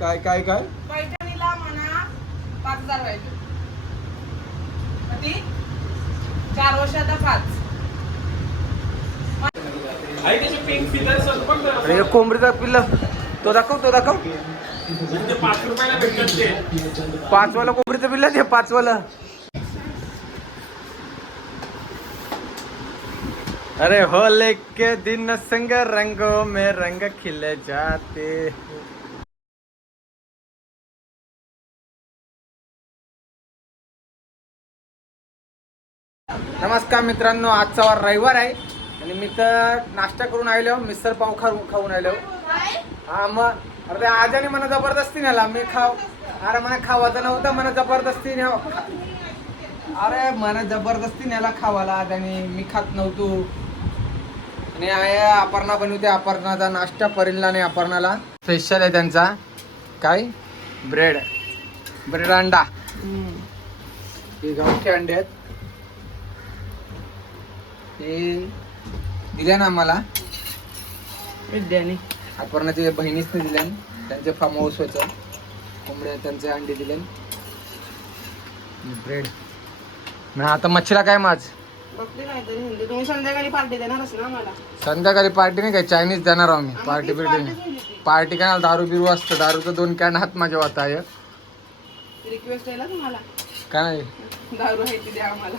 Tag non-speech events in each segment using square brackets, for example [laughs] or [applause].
काय काय काय? पैठणीला म्हणा पाच हजार पाहिजे. किती चार वर्षाचा पाच. आहे त्याचे पिंक फिदर्स पण अरे कोंबडीचा पिल्ल. तो दाखव तो दाखव. ते पाच रुपयाला भेटतात ते. पाचवाला कोंबडीचं पिल्ल ते पाचवाला. अरे होले के दिन संग रंगों में रंग खिले जाते नमस्कार मित्रांनो आजचा वार रविवार आहे. आणि मी तर नाश्ता करून आलो मिसळ पाव खाऊन खाऊन आलो हा मग अरे आजाने मला जबरदस्ती नेला. मी खाव अरे मला खावायचं नव्हतं मला जबरदस्ती न्याव अरे मला जबरदस्ती नेला खावाला आजाने. मी खात नव्हतो. आणि आया अपर्णा बनवते अपर्णाचा नाश्ता परिणला आणि अपर्णाला. स्पेशल आहे त्यांचा. काय? ब्रेड ब्रेड अंडा. हे गावठी अंडे आहेत. हे दिले ना आम्हाला. विद्याने. अपर्णाच्या बहिणीसने दिल्या. त्यांचे फार्म हाऊस होतं. कोंबड्या त्यांचे अंडे दिले. ब्रेड आता मच्छीला काय माझ बघते नाही तरी हिंदी तुम्ही संध्याकाळी पार्टी ना संध्याकाळी नाही काय? चायनीज देणार आहो मी पार्टी बिर्टी पार्टी काय नाही, दारू बिरू असतं. दारूचं दोन कॅन हात माझ्या वाता आहे. रिक्वेस्ट आहे ना तुम्हाला? काय? नाही दारू आहे ती द्या आम्हाला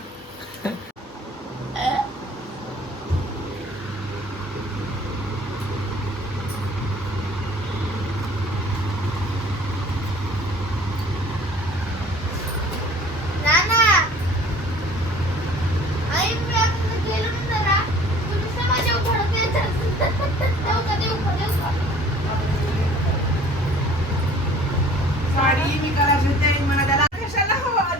[laughs] नाना आई प्रयत्न केलं ना जरा तुमचं माझ्या घडत देऊ का देऊ का देऊ का साडी मी करायची होते मला त्याला कशाला हो आधीच सांगतोय. हा?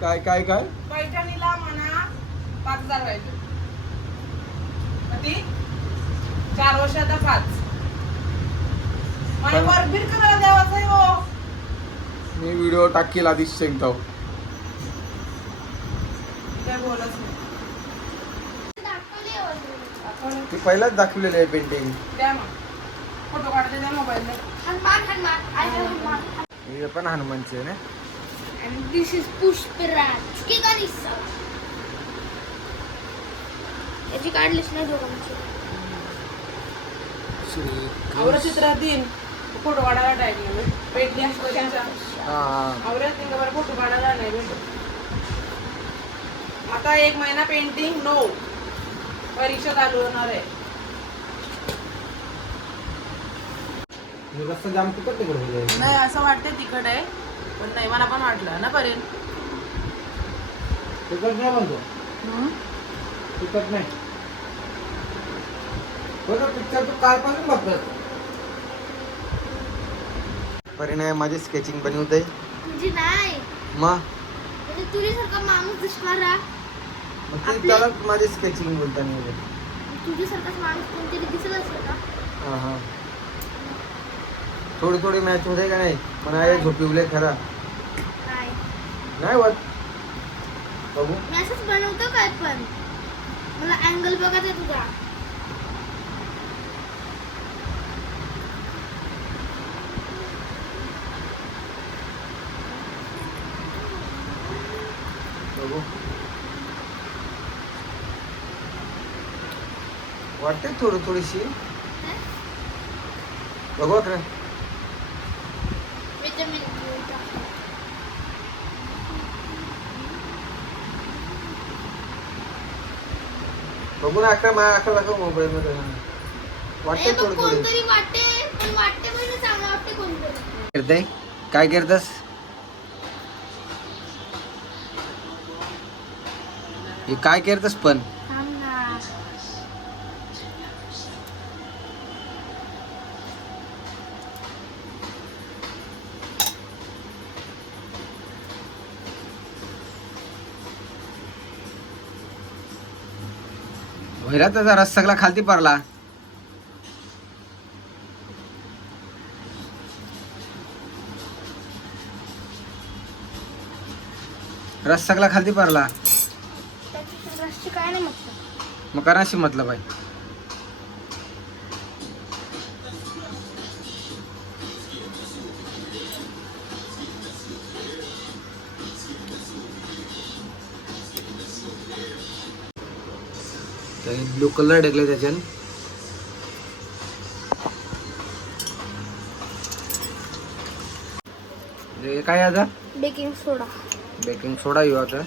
काय काय काय? पैठणीला म्हणा पाच हजार पाहिजे. चार वर्षाचा पाच. मला वरबीर करायला द्यावाच आहे हो. मी व्हिडिओ टाकील आधीच सांगतो. काय बोलत नाही. ती पहिलाच दाखवलेलं आहे पेंटिंग द्या मग. फोटो काढते द्या मोबाईल हे पण हनुमानचे आहे ना? And this is पुष्पराज की गाणी याची काढलीच नाही दोघांची? श्री देईन फोटो काढायला टाईम नाही भेटली असतो हा फोटो काढायला नाही भेटत आता एक महिना पेंटिंग नो परीक्षा चालू होणार आहे. रस्ता जाम तिकट तिकट नाही असं वाटतं तिकट आहे पण नाही मला पण वाटलं ना परेल तिकट नाही म्हणतो. तिकट नाही. बरं पिक्चर तू कालपासून बघतोस परिणय माझी स्केचिंग बनवत तुझी नाही. मग? म्हणजे तुझ्यासारखा माणूस दिसणारा मग ती आपली- त्याला माझी स्केचिंग बोलताना. तुझ्यासारखाच माणूस कोणतरी दिसत असेल का हा हा. थोडी थोडी मॅच होते का नाही? पण आहे झोपिवले खरा. नाही. नाही होत. बघू. मी असंच बनवतो काय पण? मला अँगल बघत आहे तुझा. बघू. वाटते थोडी थोडीशी. बघू खरं बघू ना अकरा माझ्या अकरा दाखव मोबाईल मध्ये. वाटते थोडी थोडी. कोणतरी वाटते पण वाटते चांगलं वाटते कोणतरी. करते काय करतस हे काय करतस पण? व्हायला त्याचा रस सगळा खालती पडला. रस सगळा खालती पडला. मग कराशी मतलब आहे आणि ब्लू कलर टाकले त्याच्यात हे काय आता? बेकिंग सोडा. बेकिंग सोडा येऊ आता.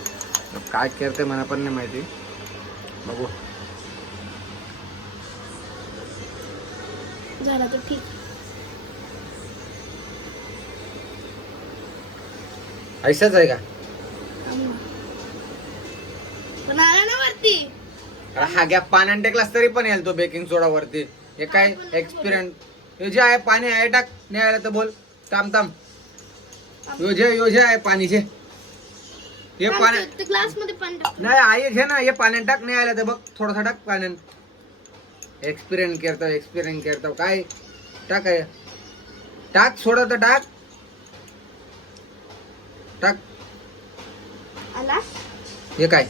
काय करते मला पण नाही माहिती. बघू. झाला तर ठीक. ऐसाच आहे का पण आला ना वरती हा गॅप पाण्याने टेकलास तरी पण येईल तो बेकिंग सोडा वरती. हे काय एक्सपिरियन्स हे जे आहे पाणी आहे टाक. नाही आलं तर बोल. थांब थांब. यो जे यो जे आहे पाणीचे हे. पाण्या ते ग्लासमध्ये पण नाही आई घे ना हे पाण्यात टाक. नाही आलं तर बघ. थोडासा टाक पाण्यात. एक्सपिरियन्स करतो एक्सपिरियन्स करतो काय? टाक आहे टाक सोडा तर टाक. टाक. आला? हे काय?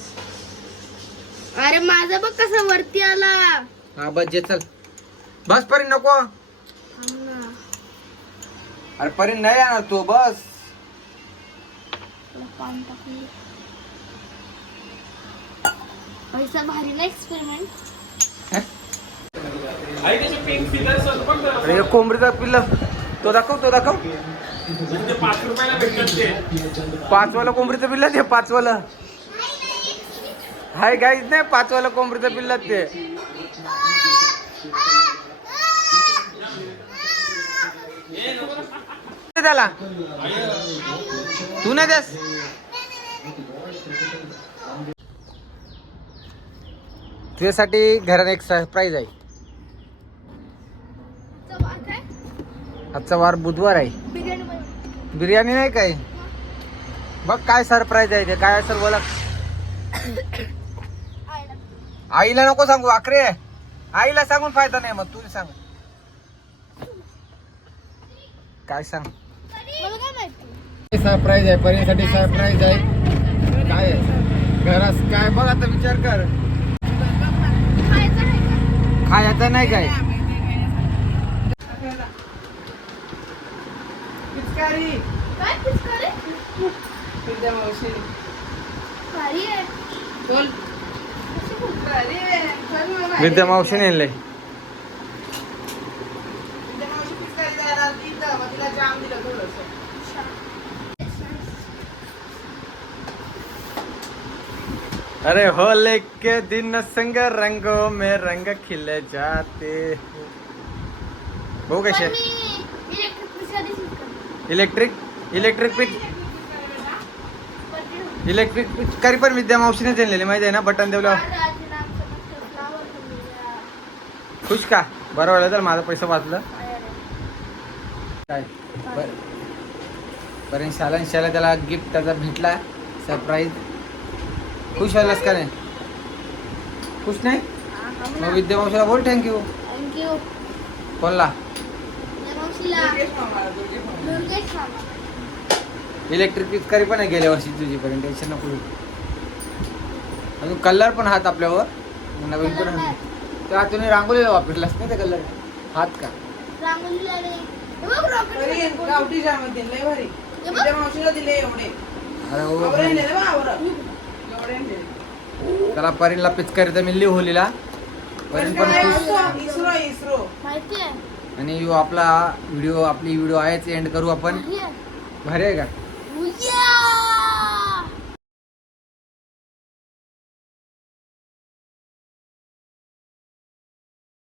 अरे माझा बघ कसा वरती आला. हा बस जे चल. बस परी नको. अरे परी नाही येणार तू बस. पैसा भारी ना एक्सपेरिमेंट अरे हे कोंबडीचा पिल्ला. तो दाखव तो दाखव. म्हणजे पाच रुपयाला भेटतात ते. पाचवाला कोंबडीचं पिल्ला ते पाचवाला. हाय गाईच नाही पाचवाला कोंबडीचं पिल्ला ते. त्याला. तू नाही देस. तुझ्यासाठी घरात एक सरप्राईज आहे. आजचा वार बुधवार आहे. बिर्याणी नाही काय? बघ काय सरप्राईज आहे ते काय असेल बोला. आईला नको सांगू आखरे आईला सांगून फायदा नाही मग तू सांग. काय सांग? सरप्राईज आहे परीसाठी सरप्राईज आहे. काय आहे? घरात काय? बघ आता विचार कर. खायचं आहे का खायचं नाही काय बोल कशी बोलतो? भारी आहे. चल मग भारी. विद्या मावशी थोडंसं. अरे होले के दिन संग रंगों में रंग खिले जाते हो कसे इलेक्ट्रिक. इलेक्ट्रिक इलेक्ट्रिक पिच. इलेक्ट्रिक पिचकारी पण विद्या मावशीने आणलेली माहिती आहे ना बटन देवलं खुश का? बरं वाटलं तर माझा पैसा वाचलं. काय? बरं. बरं शाला शाला त्याला गिफ्ट त्याचा भेटला. सरप्राईज खुश व्हायलास का नाही? खुश नाही? मग म्हणा. विद्या मावशीला बोल थँक्यू Thank you. कोणला? या मावशीला. दुर्गेश मामाला, दुर्गेश मामाला. दुर्गेश मामा. इलेक्ट्रिक पिचकारी पण आहे गेल्या वर्षी तुझीपर्यंत टेन्शन नको. अजून कलर पण हात आपल्यावर. नवीन पण त्या तुम्ही रांगोलीला वापरलास नाही ते कलर हात का रांगोळीला. हे बघ rocket बरी, मध्ये. गावठी लय भारी मावशीला दिले एवढे अरे हो नेले बा. एवढे नेले. त्याला परीला पिचकारी तर मी लिहूलीला परीन पण काय खुश असतं? इस्रो इस्रो माहिती आहे आणि यो आपला व्हिडिओ आपली व्हिडिओ आहेच एंड करू आपण भारी आहे. का!